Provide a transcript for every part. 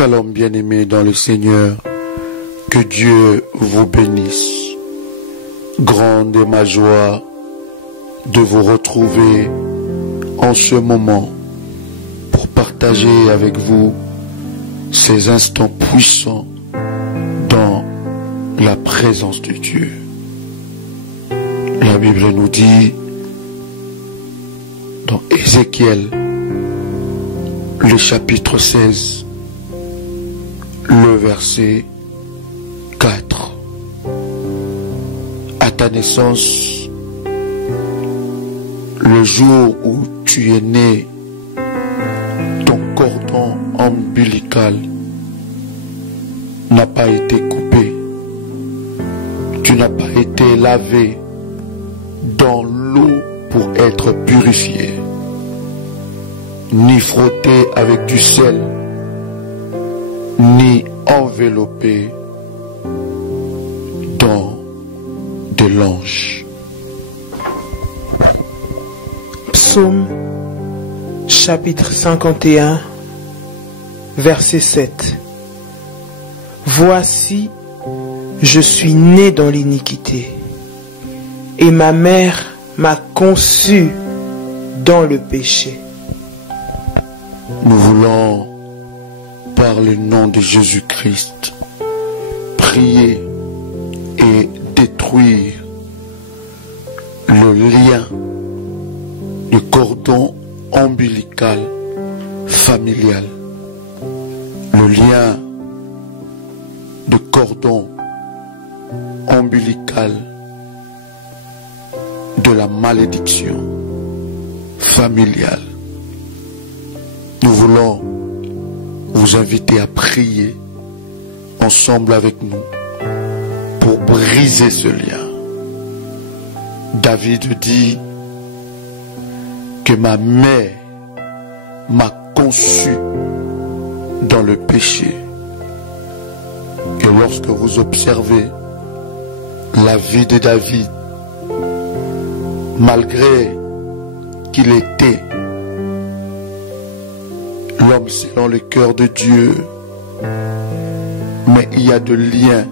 Shalom bien-aimés dans le Seigneur, que Dieu vous bénisse. Grande est ma joie de vous retrouver en ce moment pour partager avec vous ces instants puissants dans la présence de Dieu. La Bible nous dit dans Ézéchiel, le chapitre 16, le verset 4. À ta naissance, le jour où tu es né, ton cordon ombilical n'a pas été coupé. Tu n'as pas été lavé dans l'eau pour être purifié, ni frotté avec du sel, ni enveloppé dans de l'ange. Psaume chapitre 51 verset 7. Voici, je suis né dans l'iniquité, et ma mère m'a conçu dans le péché. Nous voulons, par le nom de Jésus-Christ, prier et détruire le lien du cordon ombilical familial, le lien de cordon ombilical de la malédiction familiale. Nous voulons vous inviter à prier ensemble avec nous pour briser ce lien. David dit que ma mère m'a conçu dans le péché. Et lorsque vous observez la vie de David, malgré qu'il était l'homme selon le cœur de Dieu, mais il y a des liens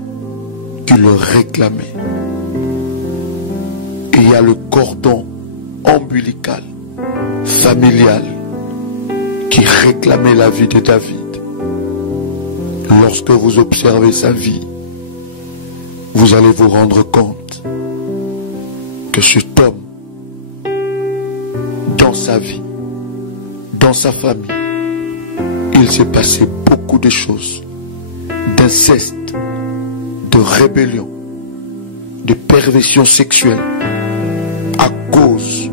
qui le réclamaient. Et il y a le cordon ombilical, familial, qui réclamait la vie de David. Lorsque vous observez sa vie, vous allez vous rendre compte que cet homme, dans sa vie, dans sa famille, il s'est passé beaucoup de choses, d'inceste, de rébellion, de perversion sexuelle, à cause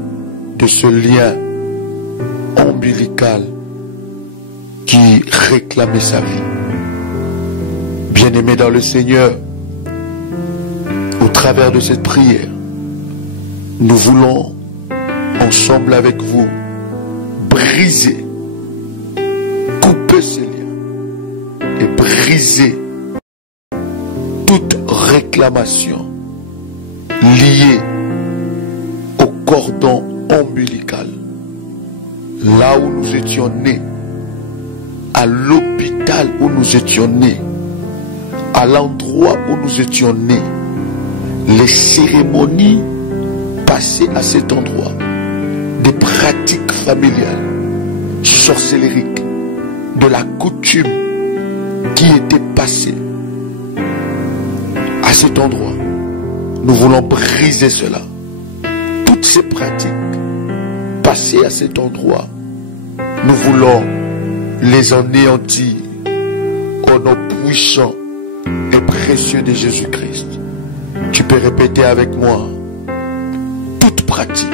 de ce lien ombilical qui réclamait sa vie. Bien-aimés dans le Seigneur, au travers de cette prière, nous voulons, ensemble avec vous, briser, couper ces liens et briser toute réclamation liée au cordon ombilical. Là où nous étions nés, à l'hôpital où nous étions nés, à l'endroit où nous étions nés, les cérémonies passées à cet endroit, des pratiques familiales, sorcelleriques, de la coutume qui était passée à cet endroit. Nous voulons briser cela. Toutes ces pratiques passées à cet endroit, nous voulons les anéantir au nom puissant et précieux de Jésus-Christ. Tu peux répéter avec moi: toute pratique,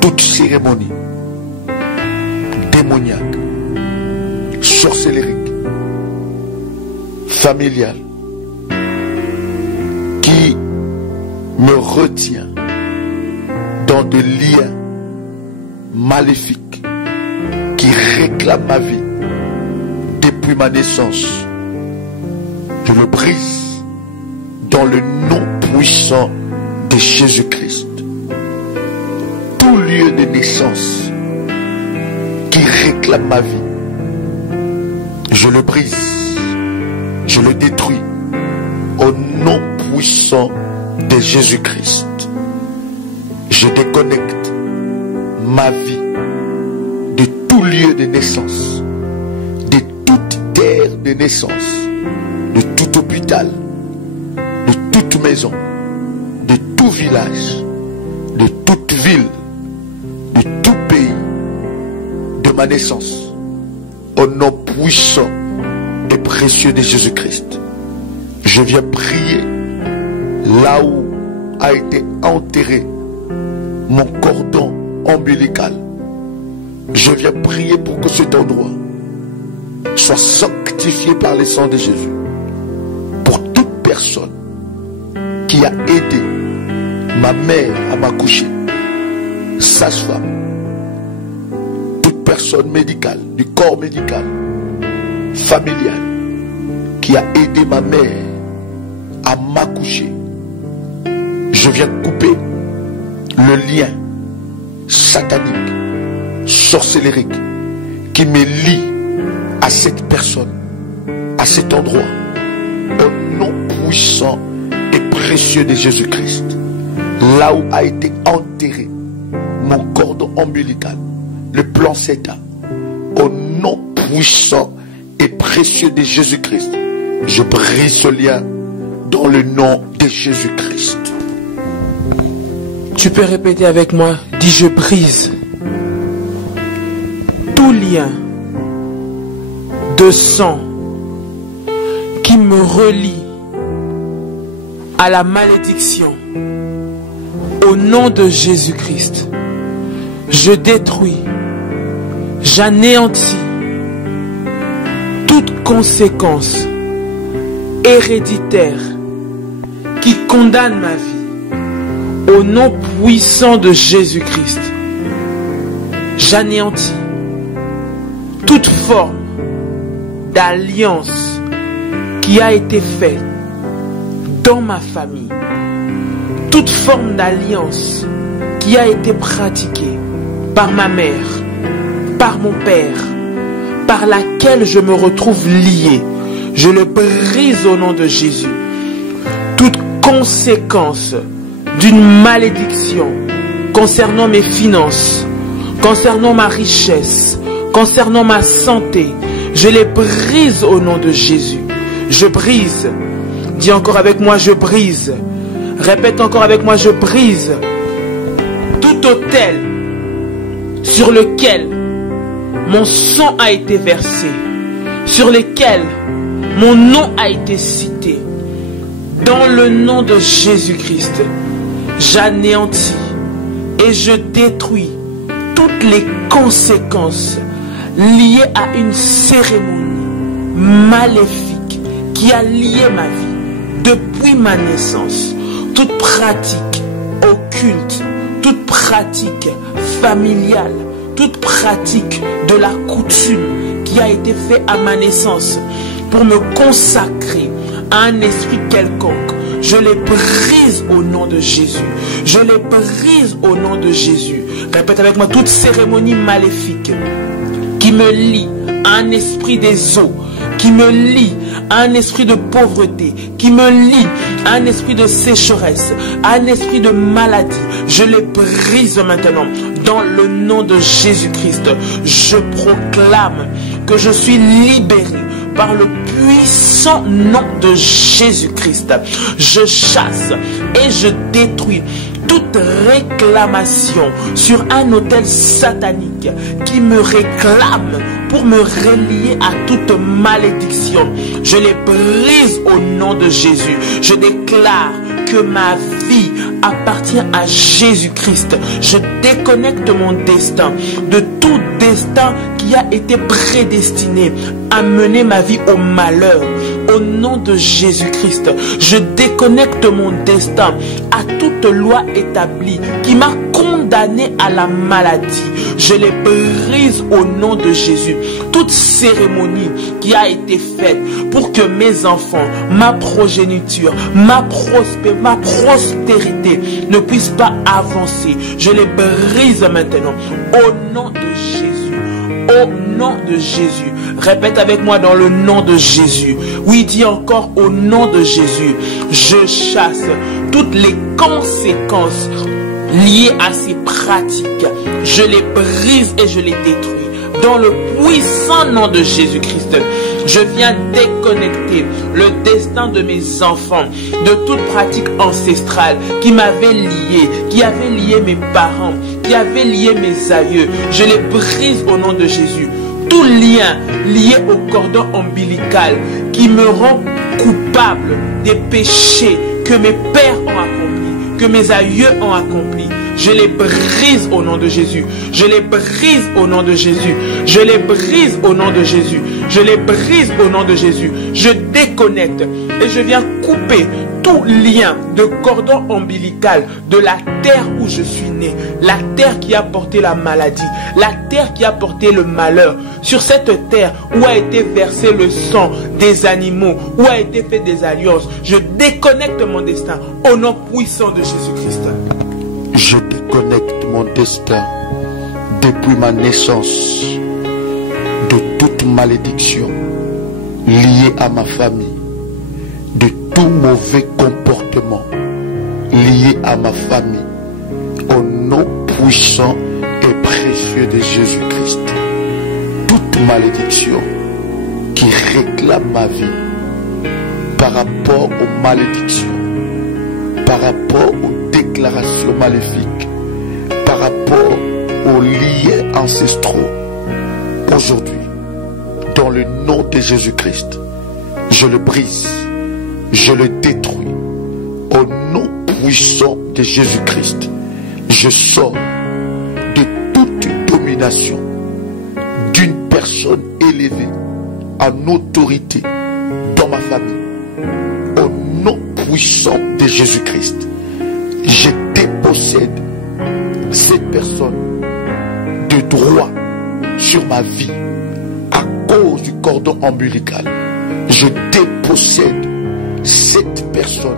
toute cérémonie démoniaque, sorcellerique, familiale, qui me retient dans des liens maléfiques, qui réclament ma vie depuis ma naissance, je le brise dans le nom puissant de Jésus-Christ. Tout lieu de naissance qui réclame ma vie, Je le brise. Je le détruis. Au nom puissant de Jésus-Christ. Je déconnecte ma vie de tout lieu de naissance, de toute terre de naissance, de tout hôpital, de toute maison, de tout village, de toute ville, de tout pays de ma naissance, au nom puissant et précieux de Jésus-Christ. Je viens prier là où a été enterré mon cordon ombilical. Je viens prier pour que cet endroit soit sanctifié par le sang de Jésus. Pour toute personne qui a aidé ma mère à m'accoucher, sage-femme, toute personne médicale, du corps médical, familial, qui a aidé ma mère à m'accoucher, je viens couper le lien satanique, sorcellérique, qui me lie à cette personne, à cet endroit, au nom puissant et précieux de Jésus-Christ, là où a été enterré mon cordon ombilical, le placenta, au nom puissant et précieux de Jésus-Christ, je brise ce lien dans le nom de Jésus-Christ. Tu peux répéter avec moi, dis je brise tout lien de sang qui me relie à la malédiction. Au nom de Jésus-Christ, je détruis, j'anéantis toute conséquence héréditaire qui condamne ma vie. Au nom puissant de Jésus-Christ, j'anéantis toute forme d'alliance qui a été faite dans ma famille, toute forme d'alliance qui a été pratiquée par ma mère, par mon père, par laquelle je me retrouve lié. Je le brise au nom de Jésus. Toute conséquence d'une malédiction concernant mes finances, concernant ma richesse, concernant ma santé, je les brise au nom de Jésus. Je brise. Dis encore avec moi, je brise. Répète encore avec moi, je brise. Tout autel sur lequel mon sang a été versé, sur lequel mon nom a été cité, dans le nom de Jésus-Christ, j'anéantis et je détruis toutes les conséquences liées à une cérémonie maléfique qui a lié ma vie depuis ma naissance. Toute pratique occulte, toute pratique familiale, toute pratique de la coutume qui a été faite à ma naissance pour me consacrer à un esprit quelconque, je les brise au nom de Jésus. Je les brise au nom de Jésus. Répète avec moi, toute cérémonie maléfique qui me lie à un esprit des eaux, qui me lie à un esprit de pauvreté, qui me lie à un esprit de sécheresse, à un esprit de maladie, je les brise maintenant dans le nom de Jésus-Christ. Je proclame que je suis libéré par le puissant nom de Jésus-Christ. Je chasse et je détruis toute réclamation sur un autel satanique qui me réclame pour me relier à toute malédiction. Je les brise au nom de Jésus. Je déclare que ma vie appartient à Jésus-Christ. Je déconnecte mon destin de tout destin qui a été prédestiné à mener ma vie au malheur. Au nom de Jésus-Christ, je déconnecte mon destin à toute loi établie qui m'a condamné à la maladie. Je les brise au nom de Jésus. Toute cérémonie qui a été faite pour que mes enfants, ma progéniture, ma prospérité ne puissent pas avancer, je les brise maintenant au nom de Jésus. Au nom de Jésus, Répète avec moi dans le nom de Jésus. Oui, dis encore au nom de Jésus. Je chasse toutes les conséquences liées à ces pratiques. Je les brise et je les détruis. Dans le puissant nom de Jésus-Christ, je viens déconnecter le destin de mes enfants de toute pratique ancestrale qui m'avait lié, qui avait lié mes parents, qui avait lié mes aïeux. Je les brise au nom de Jésus. Tout lien lié au cordon ombilical qui me rend coupable des péchés que mes pères ont accomplis, que mes aïeux ont accomplis. Je les brise au nom de Jésus. Je les brise au nom de Jésus. Je les brise au nom de Jésus. Je les brise au nom de Jésus. Je déconnecte et je viens couper tout lien de cordon ombilical de la terre où je suis né. La terre qui a porté la maladie. La terre qui a porté le malheur. Sur cette terre où a été versé le sang des animaux, où a été fait des alliances. Je déconnecte mon destin au nom puissant de Jésus-Christ. Je déconnecte mon destin depuis ma naissance de toute malédiction liée à ma famille, de tout mauvais comportement lié à ma famille, au nom puissant et précieux de Jésus-Christ. Toute malédiction qui réclame ma vie par rapport aux malédictions, par rapport aux déclarations maléfiques, par rapport aux liens ancestraux. Aujourd'hui, dans le nom de Jésus-Christ, je le brise, je le détruis. Au nom puissant de Jésus-Christ, je sors de toute domination d'une personne élevée en autorité dans ma famille. Au nom puissant de Jésus-Christ, je dépossède cette personne de droit sur ma vie à cause du cordon ombilical. Je dépossède cette personne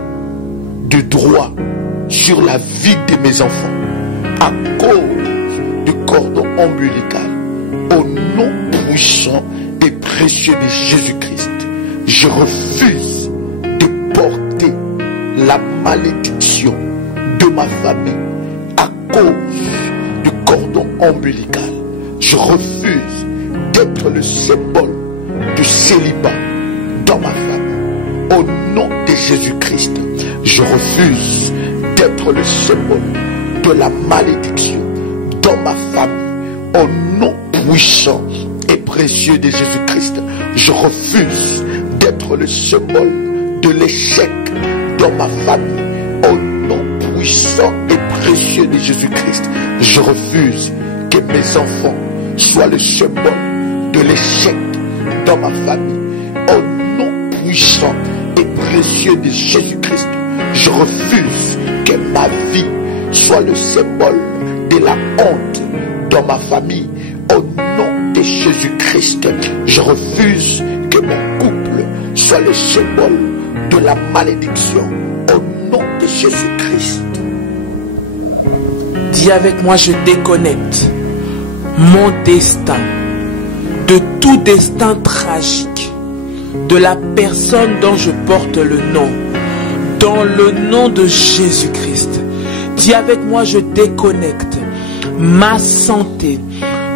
de droit sur la vie de mes enfants à cause du cordon ombilical. Au nom puissant et précieux de Jésus-Christ, je refuse de porter la malédiction de ma famille à cause du cordon ombilical. Je refuse d'être le symbole du célibat dans ma famille. Au nom de Jésus-Christ, je refuse d'être le symbole de la malédiction dans ma famille. Au nom puissant et précieux de Jésus-Christ, je refuse d'être le symbole de l'échec dans ma famille. Au nom puissant et précieux de Jésus-Christ, je refuse que mes enfants soient le symbole de l'échec dans ma famille. Au nom puissant et précieux de Jésus-Christ, je refuse que ma vie soit le symbole de la honte dans ma famille. Au nom de Jésus-Christ, je refuse que mon couple soit le symbole de la malédiction. Au nom de Jésus-Christ. Dis avec moi, je déconnecte mon destin de tout destin tragique de la personne dont je porte le nom. Dans le nom de Jésus-Christ. Dis avec moi, je déconnecte ma santé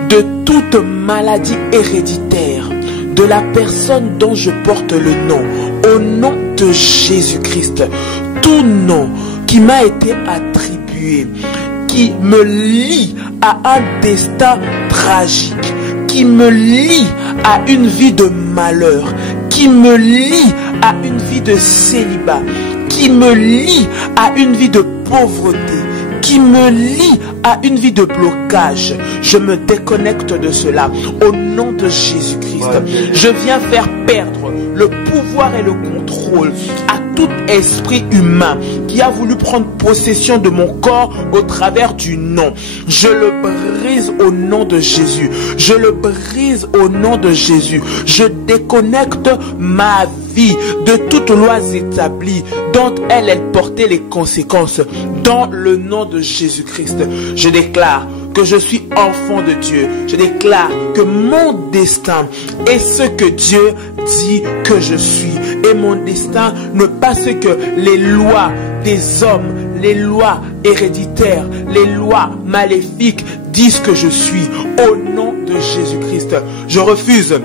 de toute maladie héréditaire de la personne dont je porte le nom. Au nom de Jésus-Christ. Tout nom qui m'a été attribué, qui me lie à un destin tragique, qui me lie à une vie de malheur, qui me lie à une vie de célibat, qui me lie à une vie de pauvreté, qui me lie à une vie de blocage. Je me déconnecte de cela au nom de Jésus-Christ. Je viens faire perdre le pouvoir et le contrôle à tout esprit humain qui a voulu prendre possession de mon corps au travers du nom. Je le brise au nom de Jésus. Je le brise au nom de Jésus. Je déconnecte ma vie de toutes lois établies dont elle portait les conséquences. Dans le nom de Jésus-Christ, je déclare que je suis enfant de Dieu. Je déclare que mon destin est ce que Dieu dit que je suis. Et mon destin n'est pas ce que les lois des hommes, les lois héréditaires, les lois maléfiques disent que je suis. Au nom de Jésus-Christ, je refuse.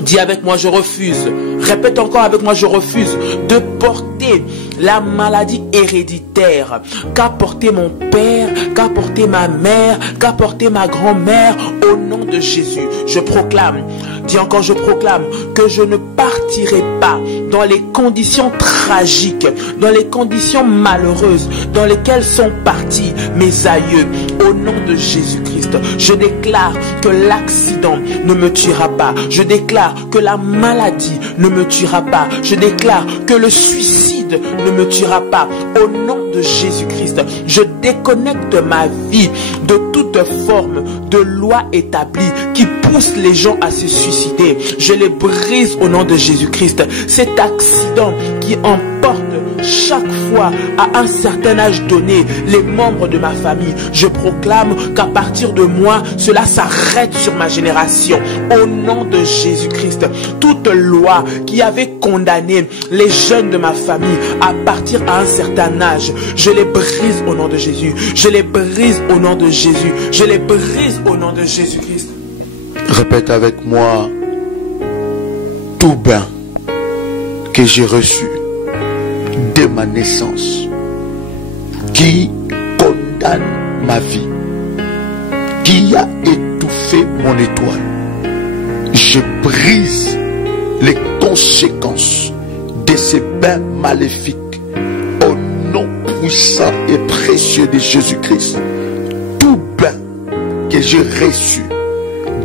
Dis avec moi, je refuse. Répète encore avec moi, je refuse de porter la maladie héréditaire qu'a porté mon père, qu'a porté ma mère, qu'a porté ma grand-mère. Au nom de Jésus, je proclame, dis encore, je proclame que je ne partirai pas dans les conditions tragiques, dans les conditions malheureuses dans lesquelles sont partis mes aïeux. Au nom de Jésus-Christ, je déclare que l'accident ne me tuera pas. Je déclare que la maladie ne me tuera pas. Je déclare que le suicide ne me tuera pas. Au nom de Jésus-Christ, je déconnecte ma vie de toute forme de loi établie qui pousse les gens à se suicider. Je les brise au nom de Jésus-Christ. Cet accident qui emporte chaque fois à un certain âge donné les membres de ma famille, je proclame qu'à partir de moi, cela s'arrête sur ma génération. Au nom de Jésus-Christ, toute loi qui avait condamné les jeunes de ma famille à partir à un certain âge, je les brise au nom de Jésus. Je les brise au nom de Jésus. Je les brise au nom de Jésus-Christ. Répète avec moi: tout bien que j'ai reçu dès ma naissance, qui condamne ma vie, qui a étouffé mon étoile, je brise les conséquences de ces bains maléfiques au nom puissant et précieux de Jésus-Christ. Tout bain que j'ai reçu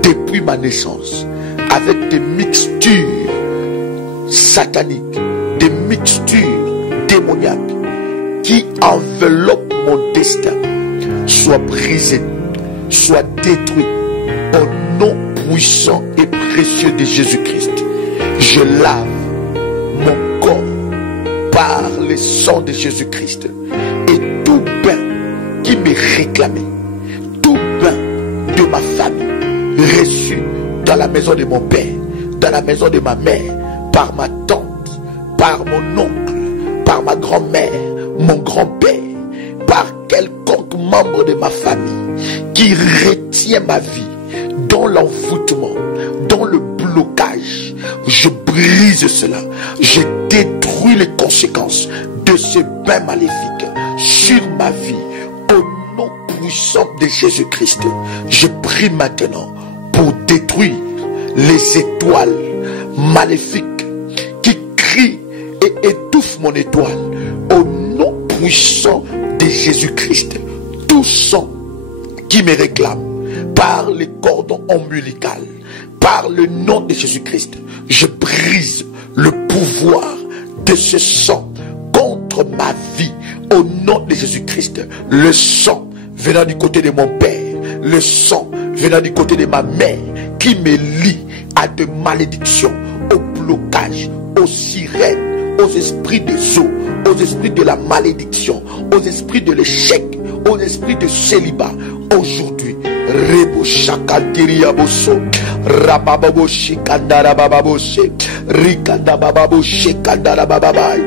depuis ma naissance avec des mixtures sataniques, des mixtures démoniaques qui enveloppent mon destin, soit brisé, soit détruit au nom puissant et précieux de Jésus-Christ. Je lave mon corps par le sang de Jésus-Christ, et tout bain qui m'est réclamé, tout bain de ma famille reçu dans la maison de mon père, dans la maison de ma mère, par ma tante, par mon oncle, par ma grand-mère, mon grand-père, par quelconque membre de ma famille qui retient ma vie dans l'envoûtement, dans le blocage, je brise cela. Je détruis les conséquences de ce bain maléfique sur ma vie. Au nom puissant de Jésus-Christ, je prie maintenant pour détruire les étoiles maléfiques qui crient et étouffent mon étoile. Au nom puissant de Jésus-Christ, tout sang qui me réclame par les cordons ombilicaux, par le nom de Jésus-Christ, je brise le pouvoir de ce sang contre ma vie. Au nom de Jésus-Christ, le sang venant du côté de mon père, le sang venant du côté de ma mère, qui me lie à de malédictions, au blocage, aux sirènes, aux esprits des eaux, aux esprits de la malédiction, aux esprits de l'échec, aux esprits de célibat. Aujourd'hui, Rebo Shakatiria Bosso, Rabababo Shikandara Bababose, Rikanda Bababo Shikandara Bababai.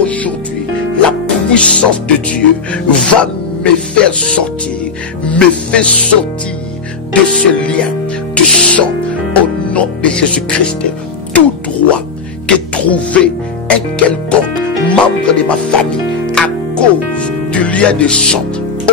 Aujourd'hui, la puissance de Dieu va me faire sortir de ce lien de sang au nom de Jésus-Christ. Tout droit que trouvé un quelconque membre de ma famille à cause du lien de sang,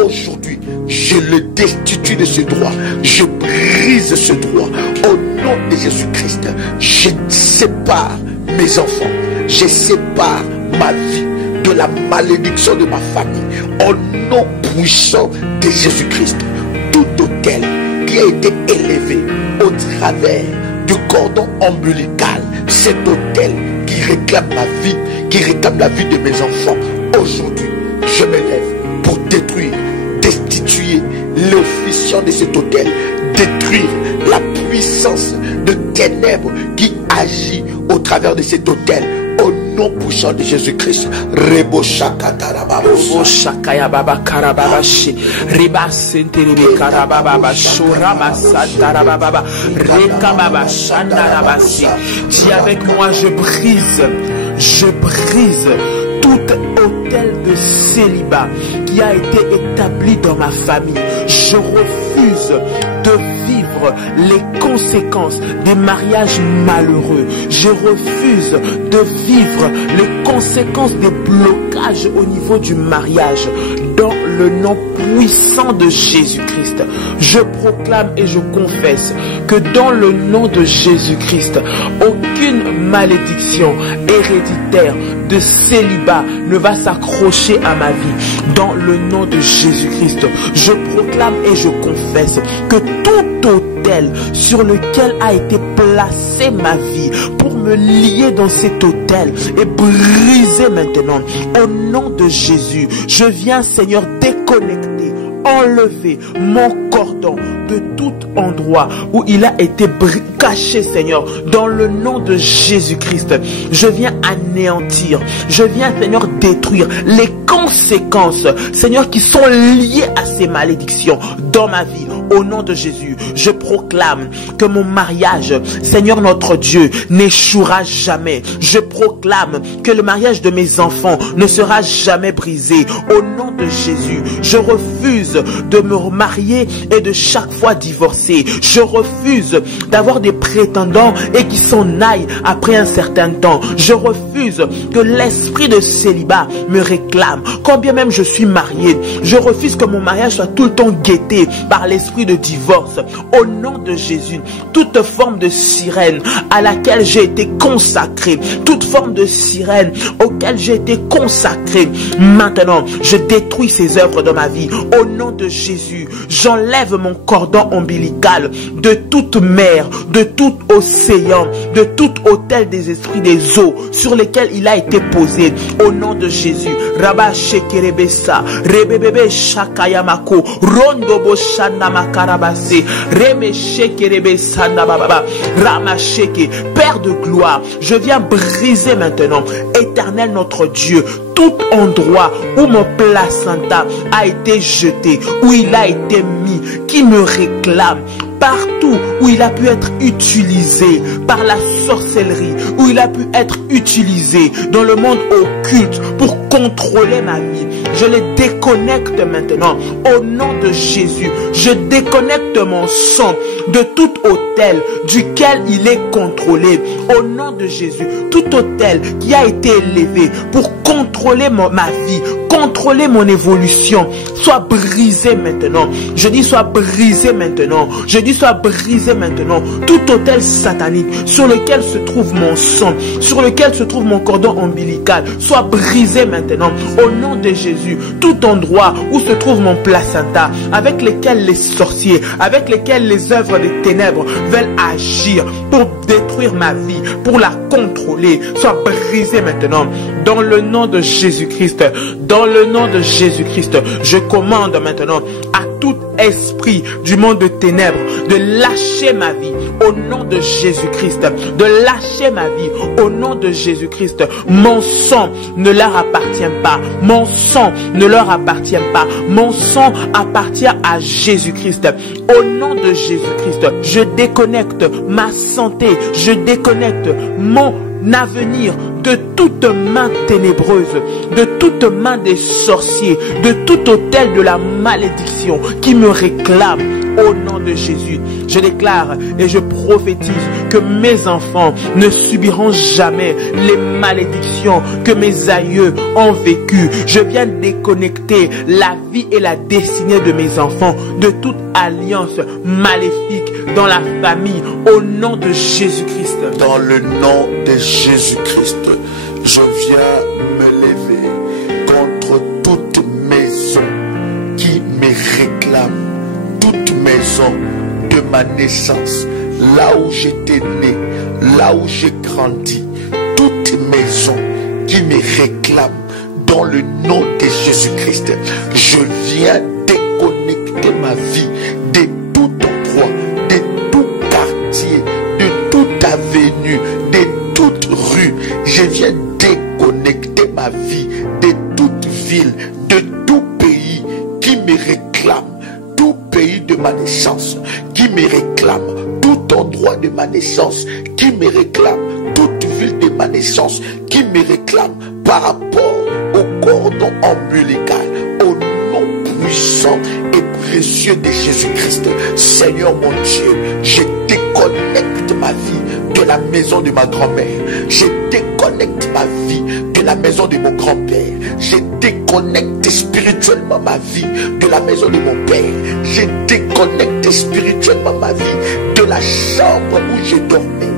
aujourd'hui, je le destitue de ce droit. Je brise ce droit au nom de Jésus-Christ. Je sépare mes enfants. Je sépare ma vie de la malédiction de ma famille. Au nom puissant de Jésus-Christ. Tout autel qui a été élevé au travers du cordon ombilical, cet autel qui réclame ma vie, qui réclame la vie de mes enfants, aujourd'hui, je me lève pour détruire, destituer l'officiant de cet autel, détruire la puissance de ténèbres qui agit au travers de cet autel, au nom puissant sang de Jésus-Christ. Rebo Robo Shakaya Baba Karababashi, Riba Senteribe Karababa, Shorama Santarababa, Rekababa Shandarabasi. Dis avec moi, je brise tout hôtel de célibat qui a été établi dans ma famille. Je refuse de vivre les conséquences des mariages malheureux. Je refuse de vivre les conséquences des blocages au niveau du mariage. Dans le nom puissant de Jésus-Christ, je proclame et je confesse que dans le nom de Jésus-Christ, aucune malédiction héréditaire de célibat ne va s'accrocher à ma vie. Dans le nom de Jésus-Christ, je proclame et je confesse que tout autel sur lequel a été placée ma vie pour me lier dans cet autel est brisé maintenant. Au nom de Jésus, je viens, Seigneur, déconnecter, enlever mon cordon de tout endroit où il a été caché, Seigneur. Dans le nom de Jésus-Christ, je viens anéantir, je viens, Seigneur, détruire les conséquences, Seigneur, qui sont liées à ces malédictions dans ma vie. Au nom de Jésus, je proclame que mon mariage, Seigneur notre Dieu, n'échouera jamais. Je proclame que le mariage de mes enfants ne sera jamais brisé. Au nom de Jésus, je refuse de me remarier et de chaque fois divorcer. Je refuse d'avoir des prétendants et qui s'en aillent après un certain temps. Je refuse que l'esprit de célibat me réclame. Quand bien même je suis marié, je refuse que mon mariage soit tout le temps guetté par l'esprit de divorce. Au nom de Jésus, toute forme de sirène à laquelle j'ai été consacré, toute forme de sirène auquel j'ai été consacré, maintenant je détruis ces œuvres dans ma vie. Au nom de Jésus, j'enlève mon cordon ombilical de toute mer, de tout océan, de tout autel des esprits des eaux sur lesquels il a été posé. Au nom de Jésus, Rabba Shekerebesa, Rebebebe Shakayamako, Rondobo Shanama Karabase, Reme Shekerebesa Nababa, Rama Sheke, Père de gloire, je viens briser maintenant, Éternel notre Dieu, tout endroit où mon placenta a été jeté, où il a été mis, qui me réclame, partout où il a pu être utilisé par la sorcellerie, où il a pu être utilisé dans le monde occulte pour contrôler ma vie, je les déconnecte maintenant. Au nom de Jésus, je déconnecte mon sang de tout autel duquel il est contrôlé. Au nom de Jésus, tout autel qui a été élevé pour contrôler ma vie, contrôler mon évolution, soit brisé maintenant. Je dis soit brisé maintenant. Je dis soit brisé maintenant. Tout autel satanique sur lequel se trouve mon sang, sur lequel se trouve mon cordon ombilical, soit brisé maintenant. Au nom de Jésus, tout endroit où se trouve mon placenta, avec lesquels les sorciers, avec lesquels les œuvres des ténèbres veulent agir pour détruire ma vie, pour la contrôler, soit brisé maintenant. Dans le nom de Jésus-Christ, dans le nom de Jésus-Christ, je commande maintenant à tout esprit du monde de ténèbres de lâcher ma vie au nom de Jésus-Christ, de lâcher ma vie au nom de Jésus-Christ. Mon sang ne leur appartient pas, mon sang ne leur appartient pas, mon sang appartient à Jésus-Christ. Au nom de Jésus-Christ, je déconnecte ma santé, je déconnecte mon avenir de toute main ténébreuse, de toute main des sorciers, de tout autel de la malédiction qui me réclame. Au nom de Jésus, je déclare et je prophétise que mes enfants ne subiront jamais les malédictions que mes aïeux ont vécues. Je viens déconnecter la vie et la destinée de mes enfants de toute alliance maléfique dans la famille. Au nom de Jésus-Christ. Dans le nom de Jésus-Christ, je viens me lever contre toute maison qui me réclame, toute maison de ma naissance, là où j'étais né, là où j'ai grandi, toute maison qui me réclame, dans le nom de Jésus-Christ, je viens déconnecter ma vie de tout endroit, de tout quartier, de toute avenue, de toute rue. Je viens déconnecter naissance qui me réclame, tout endroit de ma naissance qui me réclame, toute ville de ma naissance qui me réclame par rapport au cordon ombilical, au nom puissant et précieux de Jésus-Christ. Seigneur mon Dieu, je déconnecte ma vie de la maison de ma grand-mère. Je déconnecte ma vie de la maison de mon grand-père. Je déconnecte spirituellement ma vie de la maison de mon père. Je déconnecte spirituellement ma vie de la chambre où je dormais,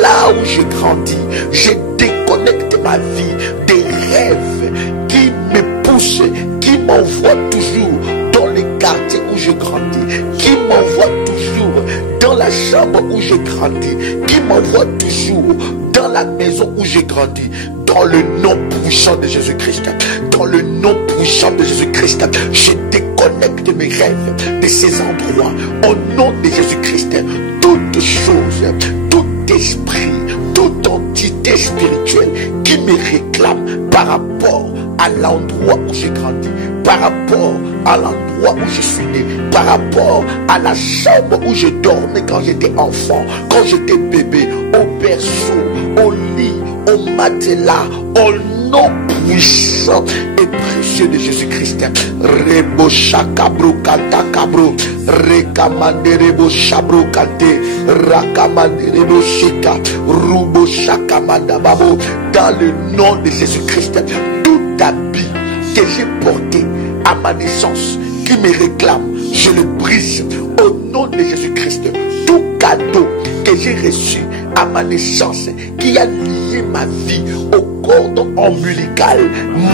là où j'ai grandi. Je déconnecte ma vie des rêves qui me poussent, qui m'envoient toujours dans les quartiers où j'ai grandi, qui m'envoient toujours dans la chambre où j'ai grandi, qui m'envoient toujours dans la maison où j'ai grandi. Dans le nom puissant de Jésus-Christ, dans le nom puissant de Jésus-Christ, je déconnecte mes rêves de ces endroits. Au nom de Jésus-Christ, toute chose, tout esprit, toute entité spirituelle qui me réclame par rapport à l'endroit où j'ai grandi, par rapport à l'endroit où je suis né, par rapport à la chambre où je dormais quand j'étais enfant, quand j'étais bébé, au berceau, au lit, au matelas, au nom puissant et précieux de Jésus-Christ. Rebo chakabro kata kabro, rekamande rebo chabro kante, rakamande rebo shika, rubo chakamanda babo. Dans le nom de Jésus-Christ, tout habit que j'ai porté à ma naissance, qui me réclame, je le brise au nom de Jésus-Christ. Tout cadeau que j'ai reçu à ma naissance, qui a lié ma vie au cordon ombilical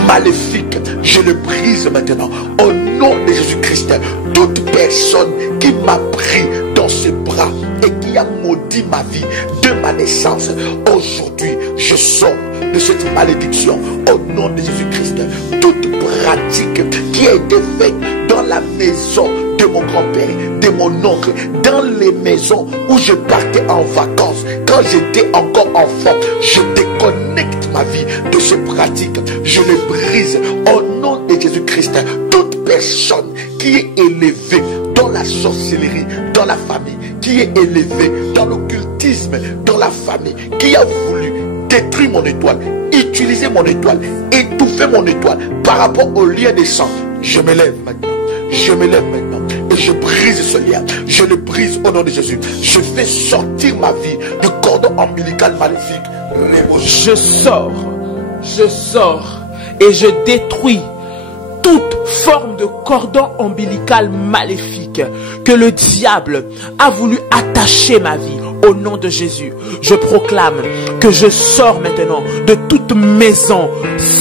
maléfique, je le brise maintenant au nom de Jésus-Christ. Toute personne qui m'a pris dans ses bras et qui a maudit ma vie de ma naissance, aujourd'hui je sors de cette malédiction au nom de Jésus-Christ. Toute pratique qui a été faite dans la maison de mon grand-père, de mon oncle, dans les maisons où je partais en vacances, quand j'étais encore enfant, je déconnecte ma vie de ces pratiques, je les brise au nom de Jésus-Christ. Toute personne qui est élevée dans la sorcellerie, dans la famille, qui est élevée dans l'occultisme, dans la famille, qui a voulu détruire mon étoile, utiliser mon étoile, étouffer mon étoile par rapport au lien des sangs, je me lève maintenant. Je me lève maintenant et je brise ce lien. Je le brise au nom de Jésus. Je fais sortir ma vie du cordon ombilical maléfique. Je sors et je détruis toute forme de cordon ombilical maléfique que le diable a voulu attacher ma vie. Au nom de Jésus, je proclame que je sors maintenant de toute maison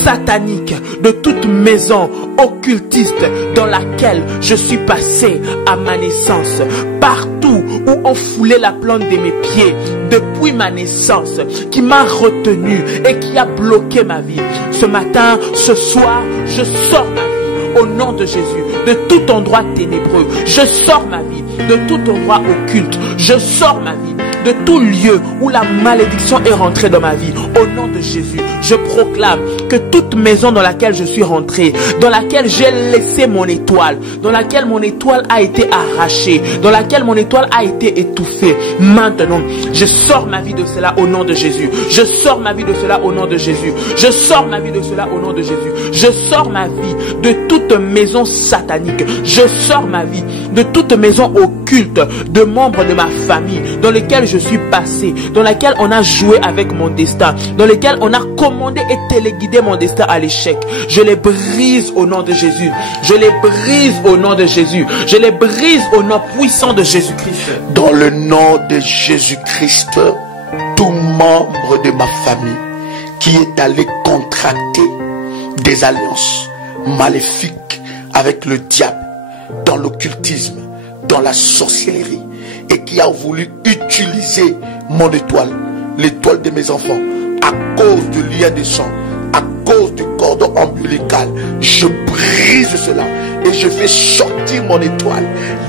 satanique, de toute maison occultiste dans laquelle je suis passé à ma naissance. Partout où on foulait la plante de mes pieds depuis ma naissance, qui m'a retenu et qui a bloqué ma vie. Ce matin, ce soir, je sors ma vie au nom de Jésus de tout endroit ténébreux. Je sors ma vie de tout endroit occulte. Je sors ma vie de tout lieu où la malédiction est rentrée dans ma vie. Au nom de Jésus, je proclame que toute maison dans laquelle je suis rentré, dans laquelle j'ai laissé mon étoile, dans laquelle mon étoile a été arrachée, dans laquelle mon étoile a été étouffée, maintenant, je sors ma vie de cela au nom de Jésus. Je sors ma vie de cela au nom de Jésus. Je sors ma vie de cela au nom de Jésus. Je sors ma vie de toute maison satanique. Je sors ma vie de toute maison occulte de membres de ma famille dans lesquels je suis passé, dans laquelle on a joué avec mon destin, dans lesquels on a commandé et téléguidé mon destin à l'échec. Je les brise au nom de Jésus. Je les brise au nom de Jésus. Je les brise au nom puissant de Jésus-Christ. Dans le nom de Jésus-Christ, tout membre de ma famille qui est allé contracter des alliances maléfiques avec le diable, dans l'occultisme, dans la sorcellerie, et qui a voulu utiliser mon étoile, l'étoile de mes enfants, à cause du lien de sang, à cause du cordon ombilical, je brise cela et je fais sortir mon étoile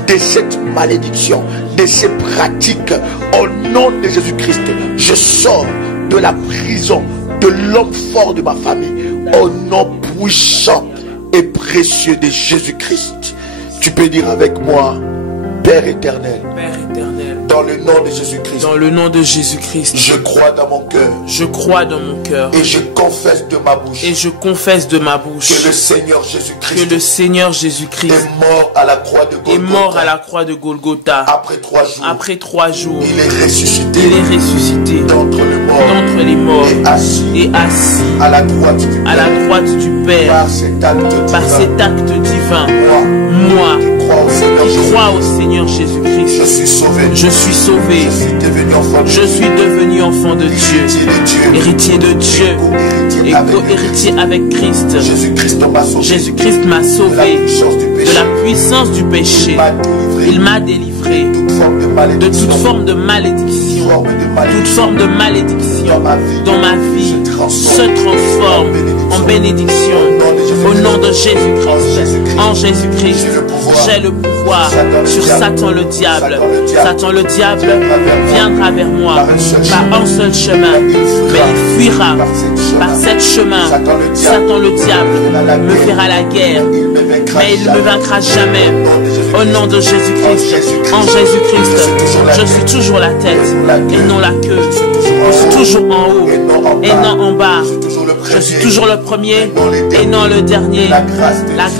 de cette malédiction, de ces pratiques. Au nom de Jésus-Christ, je sors de la prison de l'homme fort de ma famille, au nom puissant et précieux de Jésus-Christ. Tu peux dire avec moi: Père éternel, Père éternel, dans le nom de Jésus-Christ, dans le nom de Jésus-Christ, je crois dans mon cœur je crois dans mon cœur et je confesse de ma bouche et je confesse de ma bouche que le Seigneur que Jésus-Christ le Seigneur Jésus-Christ est mort à la croix de est mort à Golgotha. la croix de Golgotha. Après 3 jours, Après 3 jours, il est ressuscité il est ressuscité d'entre les morts et assis et assis à la droite du à la Père. droite du Père. Par cet acte divin, Moi, qui crois au Seigneur qui crois au Seigneur je Jésus-Christ, suis sauvé, je suis sauvé, je suis devenu enfant de je suis devenu enfant de Dieu, héritier de Dieu et co-héritier avec Christ. Jésus-Christ m'a sauvé, Jésus-Christ m'a sauvé de la puissance du péché. Il m'a délivré de toute forme de malédiction. Toute forme de malédiction dans ma vie se transforme en bénédiction. Au nom de Jésus-Christ, en Jésus-Christ, j'ai le pouvoir sur Satan le diable. Satan le diable viendra vers moi par un seul chemin, mais il fuira par 7 chemins. Satan le diable me fera la guerre, mais il ne me vaincra jamais. Au nom de Jésus-Christ, en Jésus-Christ, je suis toujours la tête et non la queue. Je suis toujours en haut et non en bas. Je suis toujours le premier et non le dernier. La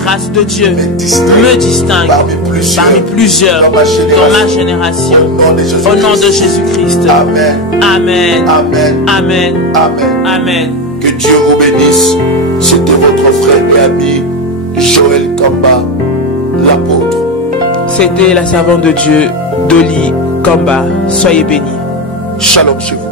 grâce de Dieu me distingue parmi plusieurs dans ma génération. Au nom de Jésus-Christ. Amen. Amen. Amen. Amen. Que Dieu vous bénisse. C'était votre frère et ami Joël Kamba, l'apôtre. C'était la servante de Dieu, Dolly Kamba. Soyez bénis. Shalom chez vous.